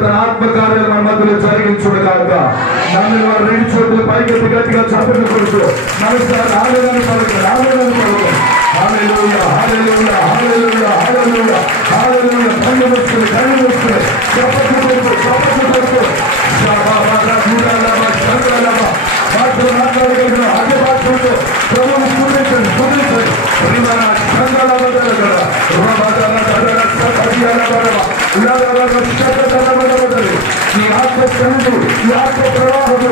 తన ఆత్మకార్యాలు మన మధ్యలో జరిగించుడు కాక నన్ను వారు రెండు చోట్ల పైకి గట్టిగా చప్పట్లు కొడుతూ నమస్కారం ఆలయాన్ని పలుకు ఆలయాన్ని పలుకు హల్లెలూయా హల్లెలూయా హల్లెలూయా హల్లెలూయా హల్లెలూయా. కళ్ళు మూసుకుని కళ్ళు మూసుకుని చప్పట్లు కొడుతూ చప్పట్లు కొడుతూ. షాబాబాగా దూరాలమా చంద్రాలమా భాషలు మాట్లాడగలిగిన అదే భాషలతో ప్రభువు స్తుతించండి స్తుతించండి ప్రియమైన చంద్రాలమ దగ్గర రూపాదాల దగ్గర సత్యాల దగ్గర ఈ ఆత్మ చంద్రు ఈ ఆత్మ ప్రవాహము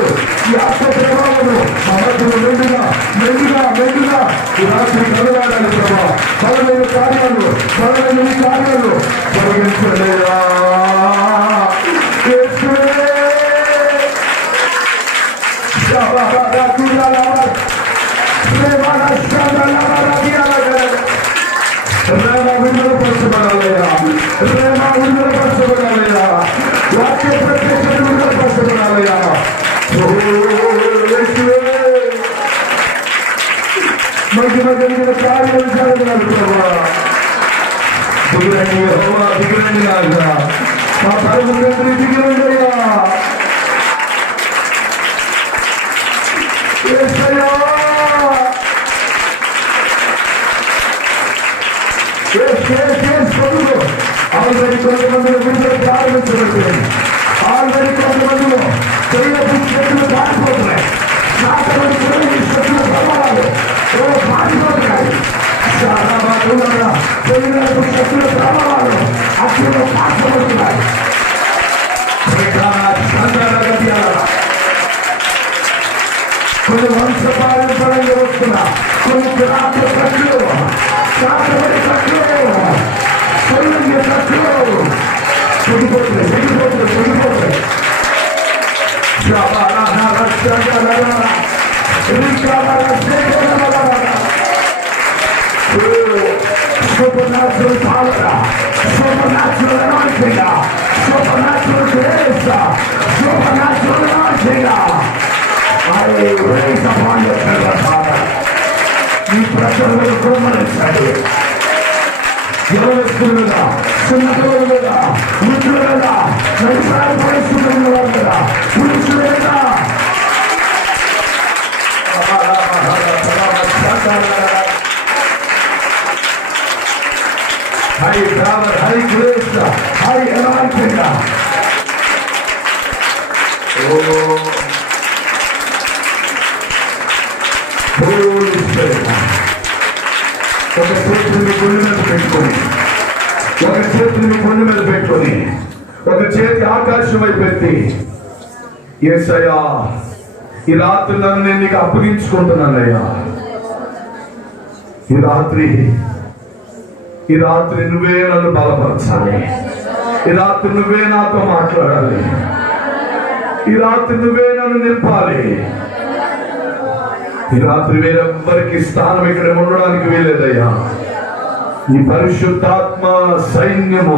ఈ ఆత్మ ప్రవాహము మహత్తులు మెండుగా మెండుగా మెండుగా. ఈ రాత్రి కలగాలని కార్యాలు జరగలేదు ప్రభా దిగిరండి హోమా దిగిరండి నాగా మా పరమ తండ్రి దిగిరండి అయ్యా యేసయ్యా! యేస్, యేస్, యేస్, పొందుకో. ఆల్రెడీ కొంతమందిలో విడుదల ప్రారంభించబడుతుంది ఆల్రెడీ కొంతమందిలో శరీరపు Sopra, soprato sacro, sacro sacro, sogno sacro. Sogni potre, sogni potre, sogni potre. Shabara, nara, shagara, nara. Ricavara, shagara, nara. Supernatural power, supernatural anointing, supernatural grace, supernatural anointing. I raise upon your pillar. ఈ ప్రజలను కుమ్మరించండి యువస్తుల మీద చిన్నపిల్లల మీద వృద్ధుల మీద హరి హరి హరి ఓ ఒక చేతిని గుండె మీద పెట్టుకొని ఒక చేతిని గుండె మీద పెట్టుకొని ఒక చేతి ఆకాశం వైపు ఏసయ్యా ఈ రాత్రి నన్ను నేను నీకు అప్పగించుకుంటున్నానయ్యా ఈ రాత్రి ఈ రాత్రి నువ్వే నన్ను బలపరచాలి. ఈ రాత్రి నువ్వే నాతో మాట్లాడాలి. ఈ రాత్రి నువ్వే నన్ను నింపాలి. ఈ రాత్రి వేరెవ్వరికి స్థానం ఇక్కడ ఉండడానికి వీలేదయ్యా ఈ పరిశుద్ధాత్మ సైన్యము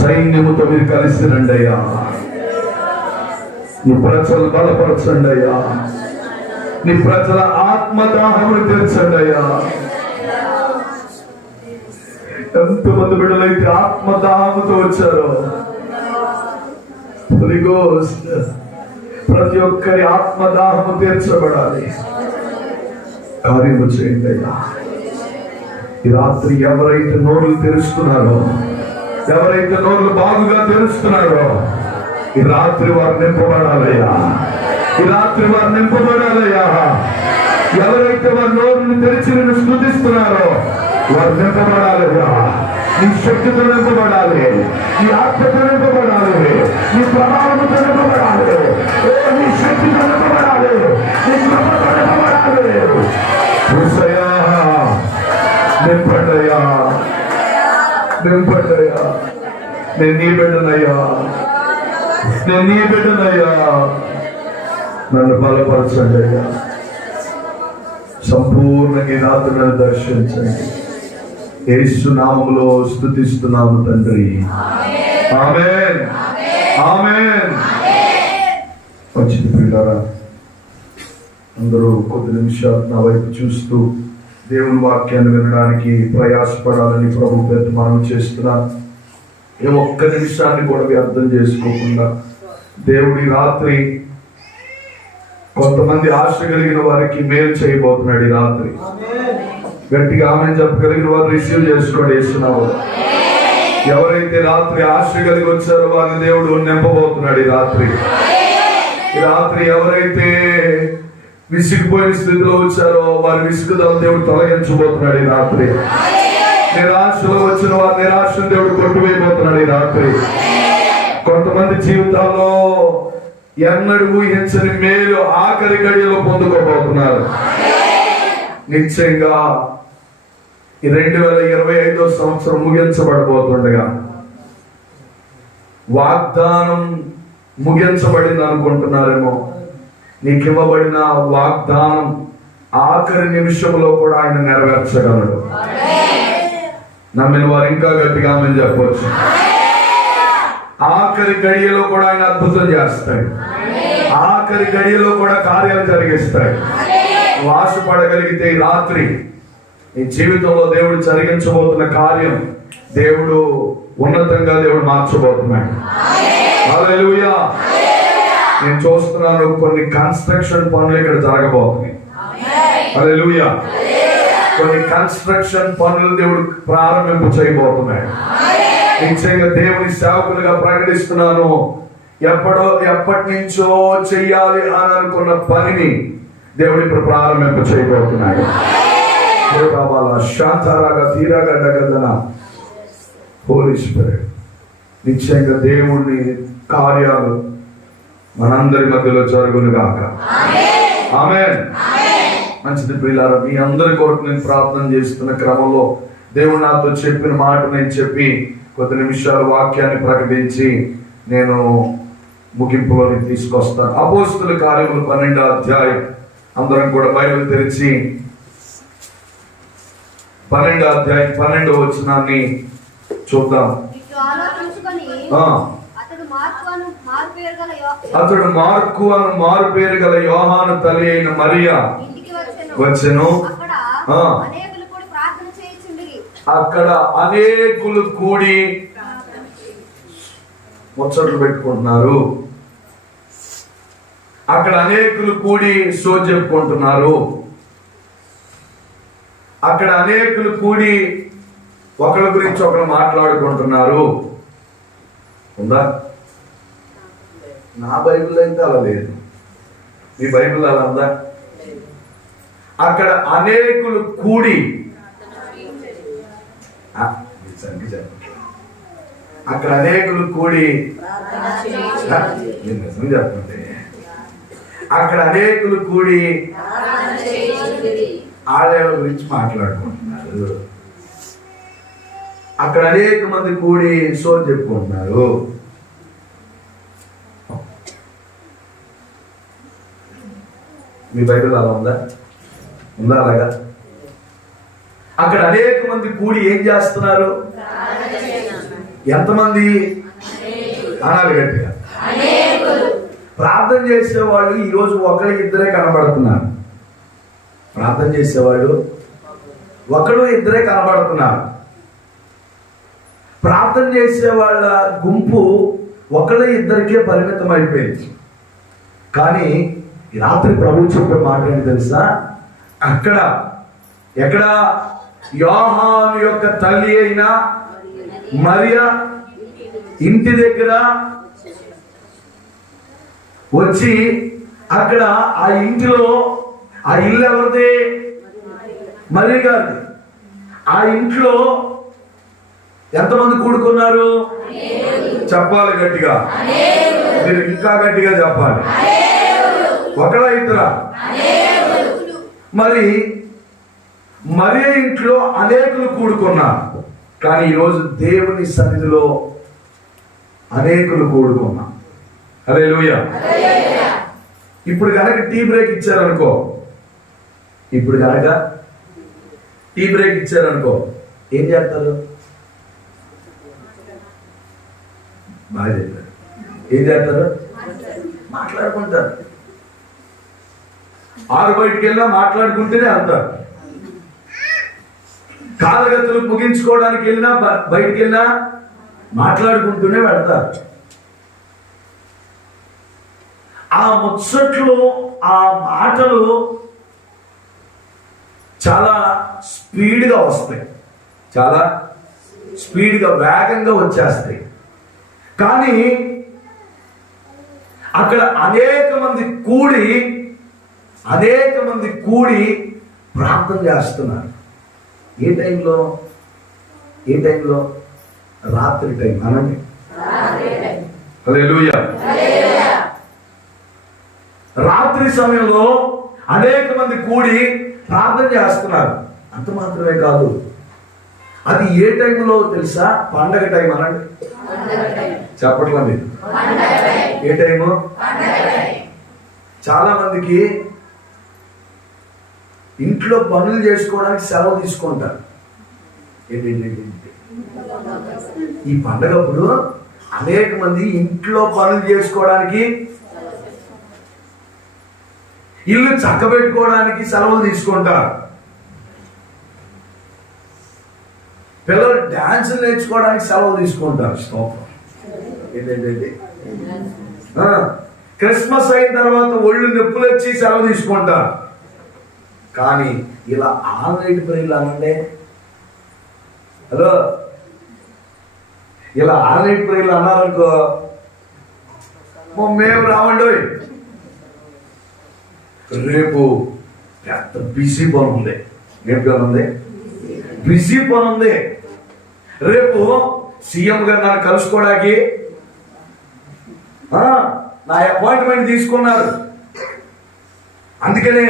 సైన్యముతో మీరు కలిసి రండి అయ్యా నీ ప్రజలు బలపరచండి అయ్యా నీ ప్రజల ఆత్మదాహమును తీర్చండి అయ్యా ఎంతమంది బిడ్డలైతే ఆత్మదాహముతో వచ్చారో. ప్రతి ఒక్కరి ఆత్మదాహము తీర్చబడాలి. కార్యము చేయండి అయ్యా ఈ రాత్రి ఎవరైతే నోర్లు తెరుస్తున్నారో ఎవరైతే నోర్లు బాగుగా తెరుస్తున్నారో ఈ రాత్రి వారు నింపబడాలయ్యా. ఈ రాత్రి వారు నింపబడాలయ్యా. ఎవరైతే వారి నోరుని తెరిచి నిన్ను స్థుతిస్తున్నారో వారు నింపబడాలయ్యా. నీ శక్తితో నింపబడాలి. నీ ఆత్మతో నింపబడాలి. నీ నింపండయ్యా నేను నీ బిడ్డనయ్యా. నేను నీ బిడ్డనయ్యా. నన్ను బలపరచండి అయ్యా సంపూర్ణంగా ఈ దర్శించండి. యేసు నామములో స్థుతిస్తున్నాము తండ్రి. ఆమెన్. ఆమెన్. వచ్చింది పిల్లరా అందరూ కొద్ది నిమిషాలు నా వైపు చూస్తూ దేవుని వాక్యాన్ని వినడానికి ప్రయాసపడాలని ప్రభు పెద్ద మనం చేస్తున్నాను ఏ ఒక్క నిమిషాన్ని కూడా వ్యర్థం చేసుకోకుండా దేవుడి రాత్రి కొంతమంది ఆశ కలిగిన వారికి మేలు చేయబోతున్నాడు ఈ రాత్రి. గట్టిగా ఆమె చెప్పగలిగిన వారు రిసీవ్ చేసుకోండి వేస్తున్నావు ఎవరైతే రాత్రి ఆశ కలిగి వచ్చారో వారిని దేవుడు నింపబోతున్నాడు ఈ రాత్రి. ఈ రాత్రి ఎవరైతే విసిగిపోయిన స్థితిలో వచ్చారో వారి విసుగుదల దేవుడు తొలగించబోతున్నాడు ఈ రాత్రి. నిరాశలో వచ్చిన వారి నిరాశను దేవుడు కొట్టువేయబోతున్నాడు ఈ రాత్రి. కొంతమంది జీవితాల్లో ఎన్నడూ ఊహించని మేలు ఆఖరి గడియలో పొందుకోబోతున్నారు. నిశ్చయంగా ఈ రెండు వేల ఇరవై ఐదో సంవత్సరం ముగించబడబోతుండగా వాగ్దానం ముగించబడింది అనుకుంటున్నారేమో నీకు ఇవ్వబడిన వాగ్దానం ఆఖరి నిమిషంలో కూడా ఆయన నెరవేర్చగలడు. నమ్మిన వారు ఇంకా గట్టిగా ఆమె చెప్పవచ్చు. ఆఖరి గడియలో కూడా ఆయన అద్భుతం చేస్తాడు. ఆఖరి గడియలో కూడా కార్యాలు జరిగిస్తాడు. నువ్వు ఆశపడగలిగితే ఈ రాత్రి నీ జీవితంలో దేవుడు జరిగించబోతున్న కార్యం దేవుడు ఉన్నతంగా దేవుడు మార్చబోతున్నాడు. నేను చూస్తున్నాను కొన్ని కన్స్ట్రక్షన్ పనులు ఇక్కడ జరగబోతున్నాయి. హల్లెలూయా కొన్ని కన్స్ట్రక్షన్ పనులు దేవుడు ప్రారంభింపు చేయబోతున్నాడు. నిశ్చయంగా దేవుని సేవకులుగా ప్రకటిస్తున్నాను. ఎప్పుడో ఎప్పటి నుంచో చెయ్యాలి అని అనుకున్న పనిని దేవుడు ఇప్పుడు ప్రారంభింప చేయబోతున్నాడు. దేవాల శాంతారాగా తీరాగా గదన హోలీ స్పిరిట్ నిశ్చయంగా దేవుని కార్యాలు మనందరి మధ్యలో జరుగును గాక ఆమె మంచిది ప్రియులారా మీ అందరి కొరకు నేను ప్రార్థన చేస్తున్న క్రమంలో దేవుడు నాతో చెప్పిన మాట నేను చెప్పి కొద్ది నిమిషాలు వాక్యాన్ని ప్రకటించి నేను ముగింపులోకి తీసుకొస్తాను. అపోస్తుల కార్యములు పన్నెండో అధ్యాయం. అందరం కూడా బైబిల్ తెరిచి పన్నెండో అధ్యాయం పన్నెండో వచనాన్ని చూద్దాం ఇట్లు ఆలోచించుకొని ఆ, అతడు మార్పు అను మార్పు ఎరగల యో- అతడు మార్కు అను మారు పేరు గల యోహాను తల్లి అయిన మరియా వచ్చెను. అనేకులు కూడా అక్కడ అనేకులు కూడి ముచ్చట్లు పెట్టుకుంటున్నారు. అక్కడ అనేకులు కూడి సో చెప్పుకుంటున్నారు. అక్కడ అనేకులు కూడి ఒకరి గురించి ఒకరు మాట్లాడుకుంటున్నారు. ఉందా? నా బైబిల్ అయితే అలా లేదు. మీ బైబిల్ అలా ఉందా? అక్కడ అనేకులు కూడి. అక్కడ అనేకులు కూడి నిజం చెప్పండి అక్కడ అనేకులు కూడి ఆలయాల గురించి మాట్లాడుకుంటున్నారు. అక్కడ అనేక మంది కూడి సో చెప్పుకుంటున్నారు. మీ బైబిల్ అలా ఉందా? ఉందా అలాగా? అక్కడ అనేక మంది కూడి ఏం చేస్తున్నారు? ఎంతమంది? అనాలి గట్టిగా. ప్రార్థన చేసేవాళ్ళు ఈరోజు రోజు ఒకరి ఇద్దరే కనబడుతున్నారు. ప్రార్థన చేసేవాళ్ళు ఒకడు ఇద్దరే కనబడుతున్నారు. ప్రార్థన చేసే వాళ్ళ గుంపు ఒకళ్ళ ఇద్దరికే పరిమితం అయిపోయింది కానీ ఈ రాత్రి ప్రభు చెప్పే మాట ఏంటి తెలుసా? అక్కడ ఎక్కడ? యోహాను యొక్క తల్లి అయినా మరియా ఇంటి దగ్గర వచ్చి అక్కడ ఆ ఇంటిలో ఆ ఇల్లు ఎవరిది? మరి గారిది. ఆ ఇంట్లో ఎంతమంది కూడుకున్నారు? చెప్పాలి గట్టిగా. మీరు ఇంకా గట్టిగా చెప్పాలి. ఒకరా ఇద్దరా మరి మరి ఇంట్లో అనేకులు కూడుకున్నారు. కానీ ఈరోజు దేవుని సన్నిధిలో అనేకులు కూడుకున్నాం అదే ఇప్పుడు కనుక టీ బ్రేక్ ఇచ్చారనుకో. ఇప్పుడు కనుక టీ బ్రేక్ ఇచ్చారనుకో. ఏం చేస్తారు? బాగా చెప్పారు. ఏం చేస్తారు? మాట్లాడుకుంటారు. ఆరు బయటికి వెళ్ళా మాట్లాడుకుంటేనే వెళ్తారు కాలగతులు ముగించుకోవడానికి వెళ్ళినా బయటికి వెళ్ళినా మాట్లాడుకుంటూనే వెళ్తారు. ఆ ముచ్చట్లు ఆ మాటలు చాలా స్పీడ్గా వస్తాయి. చాలా స్పీడ్గా వేగంగా వచ్చేస్తాయి. కానీ అక్కడ అనేక మంది కూడి అనేక మంది కూడి ప్రార్థన చేస్తున్నారు. ఏ టైంలో? ఏ టైంలో? రాత్రి టైం అనండి హల్లెలూయా. రాత్రి సమయంలో అనేక మంది కూడి ప్రార్థన చేస్తున్నారు. అంత మాత్రమే కాదు. అది ఏ టైంలో తెలుసా? పండగ టైం అనండి చెప్పట్లా మీరు ఏ టైము? చాలా మందికి ఇంట్లో పనులు చేసుకోవడానికి సెలవు తీసుకుంటారు. ఈ పండగప్పుడు అనేక మంది ఇంట్లో పనులు చేసుకోవడానికి ఇల్లు చక్కబెట్టుకోవడానికి సెలవులు తీసుకుంటారు. పిల్లలు డాన్స్ నేర్చుకోవడానికి సెలవులు తీసుకుంటారు. స్తోత్రం ఏంటంటే క్రిస్మస్ అయిన తర్వాత ఒళ్ళు నొప్పులు వచ్చి సెలవు తీసుకుంటారు. కానీ ఇలా ఆన్లైన్ నైట్ ప్రేయర్లు అనండి హలో? ఇలా ఆన్లైన్ నైట్ ప్రేయర్లు అన్నారనుకో మేము రావండి రేపు పెద్ద బిజీ పని ఉంది. ఏం పని ఉంది బిజీ పని ఉంది. రేపు సీఎం గారు నన్ను కలుసుకోవడానికి ఆ, నా అపాయింట్మెంట్ తీసుకున్నారు. అందుకనే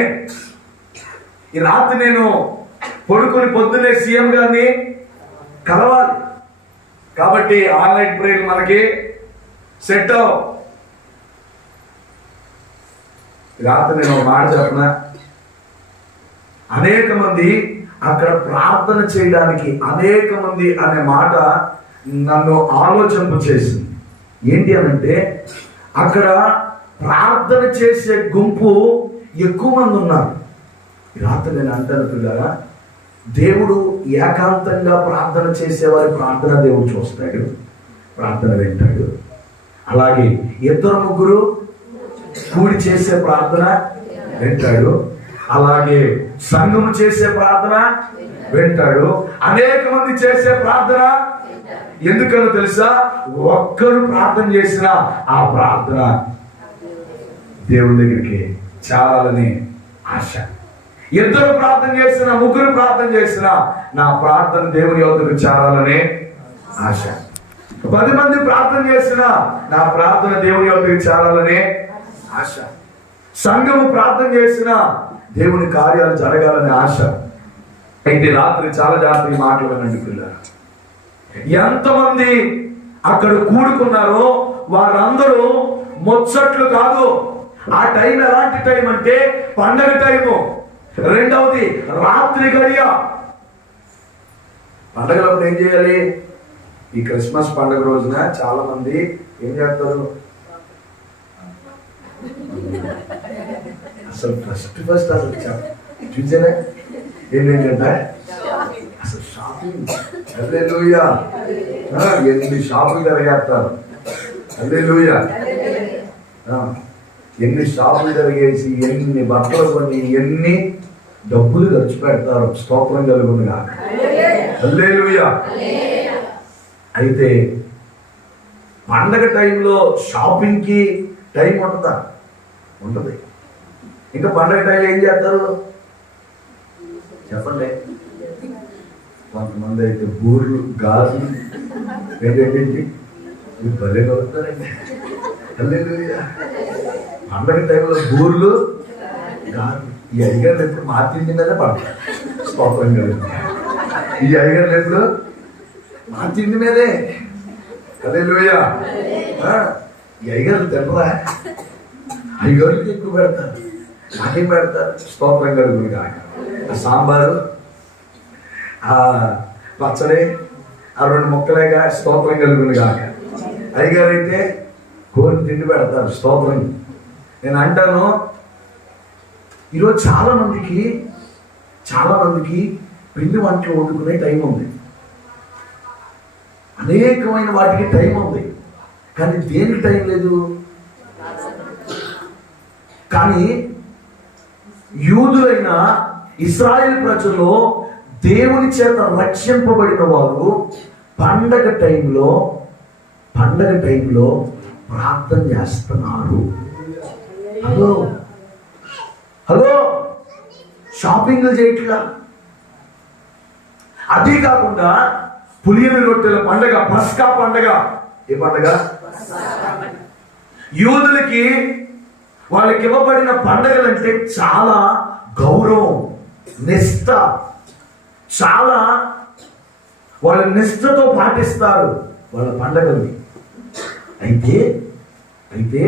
ఈ రాత్రి నేను పడుకొని పొద్దున్నే సీఎం గారిని కలవాలి. కాబట్టి ఆన్లైన్ ప్రేయర్ మనకి సెట్ రాత్రి నేను ఒక మాట చెప్పనా? అనేక మంది అక్కడ ప్రార్థన చేయడానికి అనేక మంది అనే మాట నన్ను ఆలోచింప చేసింది. ఏంటి అనంటే అక్కడ ప్రార్థన చేసే గుంపు ఎక్కువ మంది ఉన్నారు. రాత్రి నేను అంటాను పిల్లరా. దేవుడు ఏకాంతంగా ప్రార్థన చేసేవారి ప్రార్థన దేవుడు చూస్తాడు ప్రార్థన వింటాడు. అలాగే ఇద్దరు ముగ్గురు కూడి చేసే ప్రార్థన వింటాడు. అలాగే సంఘం చేసే ప్రార్థన వింటాడు. అనేక మంది చేసే ప్రార్థన ఎందుకనో తెలుసా? ఒక్కరు ప్రార్థన చేసినా ఆ ప్రార్థన దేవుడి దగ్గరికి చేరాలని ఆశ. ఇద్దరు ప్రార్థన చేసిన ముగ్గురు ప్రార్థన చేసిన నా ప్రార్థన దేవుని యొద్దకు చేరాలనే ఆశ. పది మంది ప్రార్థన చేసిన నా ప్రార్థన దేవుని యొద్దకు చేరాలనే ఆశ. సంఘము ప్రార్థన చేసిన దేవుని కార్యాలు జరగాలనే ఆశ. అయితే రాత్రి చాలా జాగ్రత్త ఈ మాటలు పిల్లలు. ఎంతమంది అక్కడ కూడుకున్నారో వారందరూ ముచ్చట్లు కాదు. ఆ టైం ఎలాంటి టైం అంటే పండగ టైము. రెండవది రాత్రి గడియ. పండగలప్పుడు ఏం చేయాలి? ఈ క్రిస్మస్ పండుగ రోజున చాలా మంది ఏం చేస్తారు? అసలు ఫస్ట్ ఫస్ట్ అసలు చెప్- చూసారా? ఏంటంటే అసలు షాపింగ్ అదే ఆ, ఎన్ని షాపులు తిరగేస్తారు అదే లూయ ఎన్ని షాపులు తిరిగేసి ఎన్ని బట్టలు కొని ఎన్ని డబ్బులు ఖర్చు పెడతారు స్తోత్రం కలుగునుగా హల్లెలూయా. అయితే పండగ టైంలో షాపింగ్కి టైం ఉంటుందా? ఉంటుంది. ఇంకా పండగ టైంలో ఏం చేస్తారు? చెప్పండి. కొంతమంది అయితే బూర్లు గాజులు ఏంటంటే మీరు భలే కలుగుతారండి పండగ టైంలో బూర్లు గాజులు. ఈ అయ్యగారు ఎప్పుడు మా తిండి మీద పడతారు స్తోత్రం కలుగుతుంది ఈ అయ్యగారు ఎప్పుడు మా తిండి మీదే. అదే ఆ ఈ అయ్యగారు తినరా అయ్యోళ్ళకి ఎక్కువ పెడతారు. నాకేం పెడతారు? స్తోత్రం కలుగురు కాక. ఆ సాంబారు ఆ పచ్చడి ఆ రెండు ముక్కలేగా స్తోత్రం కలుగురు కాక. అయ్యగారు అయితే కోరి తిండి పెడతారు స్తోత్రం నేను అంటాను ఈరోజు చాలామందికి చాలామందికి పిండి వంటలు వండుకునే టైం ఉంది. అనేకమైన వాటికి టైం ఉంది. కానీ దేనికి టైం లేదు? కానీ యూదులైన ఇస్రాయల్ ప్రజలు దేవుని చేత రక్షింపబడిన వారు పండగ టైంలో పండగ టైంలో ప్రార్థన చేస్తున్నారు. హలో. హలో షాపింగ్లు చేయట్లా అది కాకుండా పులియని రొట్టెల పండగ పస్కా పండగ. ఏ పండగ? యూదులకి వాళ్ళకి ఇవ్వబడిన పండగలంటే చాలా గౌరవం నిష్ట. చాలా వాళ్ళ నిష్ఠతో పాటిస్తారు వాళ్ళ పండగల్ని. అయితే అయితే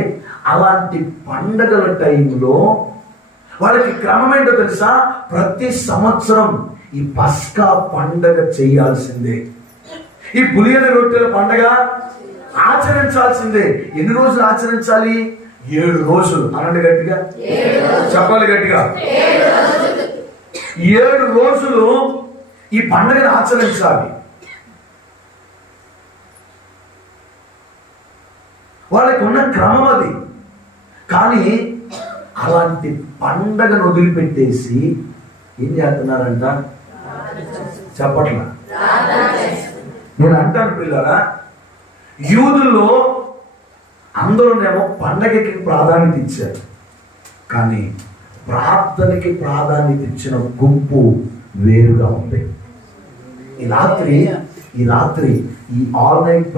అలాంటి పండగల టైంలో వాళ్ళకి క్రమం ఏంటో తెలుసా? ప్రతి సంవత్సరం ఈ పస్కా పండగ చేయాల్సిందే. ఈ పులియని రొట్టెల పండగ ఆచరించాల్సిందే. ఎన్ని రోజులు ఆచరించాలి? ఏడు రోజులు. అనండి గట్టిగా. చెప్పాలి గట్టిగా. ఏడు రోజులు ఈ పండుగను ఆచరించాలి. వాళ్ళకి ఉన్న క్రమం అది. కానీ అలాంటి పండగను వదిలిపెట్టేసి ఏం చేస్తున్నారంట? చెప్పట్లా. నేను అంటాను పిల్లరా యూదుల్లో అందరూనేమో పండగకి ప్రాధాన్యత ఇచ్చారు. కానీ ప్రార్థనకి ప్రాధాన్యత ఇచ్చిన గుంపు వేరుగా ఉంది. ఈ రాత్రి ఈ రాత్రి ఈ ఆల్ నైట్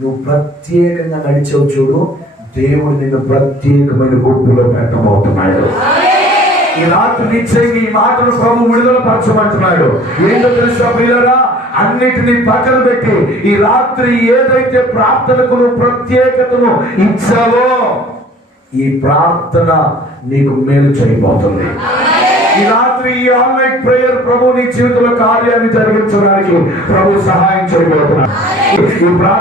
నువ్వు ప్రత్యేకంగా నడిచావు చూడు. దేవుడు నిన్ను ప్రత్యేకమైన గుంపులో పెట్టబోతున్నాడు. ఈ రాత్రి నిశ్చయంగా ఈ మాటలు ప్రభు విడుదల పరచమంటున్నాడు ఏంటో తెలుసా పిల్లరా అన్నిటినీ పక్కన పెట్టి ఈ రాత్రి ఏదైతే ప్రార్థనకు నువ్వు ప్రత్యేకతను ఇచ్చావో ఈ ప్రార్థన నీకు మేలు చేయబోతుంది. ఈ రాత్రి ఈ ఆన్లైన్ ప్రేయర్ ప్రభు నీ జీవితంలో కార్యాన్ని జరిగించడానికి ప్రభు సహాయం చేయబోతున్నాడు. ఈ ప్రార్థన